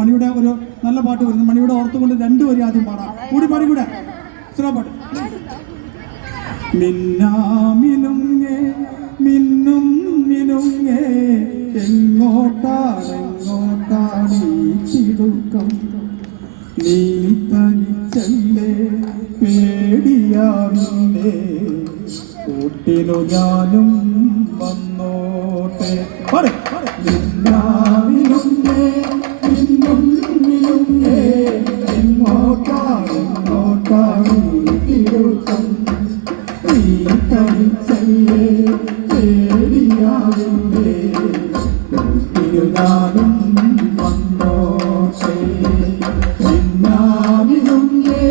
മണിയുടെ ഒരു നല്ല പാട്ട് വരുന്നു. മണിയുടെ ഓർത്തുകൊണ്ട് രണ്ടുപേരും ആദ്യം പാടാം. കൂടി പാടിക്കൂടെ? സ്ലോ പാട്ട്. മിന്നാമിനുങ്ങേ മിന്നും മിനുങ്ങേ എങ്ങോട്ടാണ് ഈ തിടുക്കം, നീ തനിച്ചല്ലേ പേടിയാവില്ലേ, കൂട്ടിനു ഞാനും വന്നോട്ടെ. മിന്നാമിനുങ്ങേ മിന്നും മിനുങ്ങേ എങ്ങോട്ടാണ് ഈ തിടുക്കം, നീ തനിച്ചല്ലേ പേടിയാവില്ലേ, കൂട്ടിനു ഞാനും വന്നോട്ടെ. മിന്നാമിനുങ്ങേ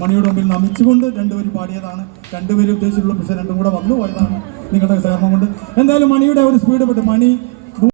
മണിയുടെ മുമ്പിൽ നമിച്ചുകൊണ്ട് രണ്ടുപേരും പാടിയതാണ്. രണ്ടുപേരും ഉദ്ദേശിച്ചുള്ള പക്ഷേ രണ്ടും കൂടെ വന്നു പോയതാണ് നിങ്ങളുടെ സഹകരണം കൊണ്ട്. എന്തായാലും മണിയുടെ ഒരു സ്പീഡ് പെട്ട് മണി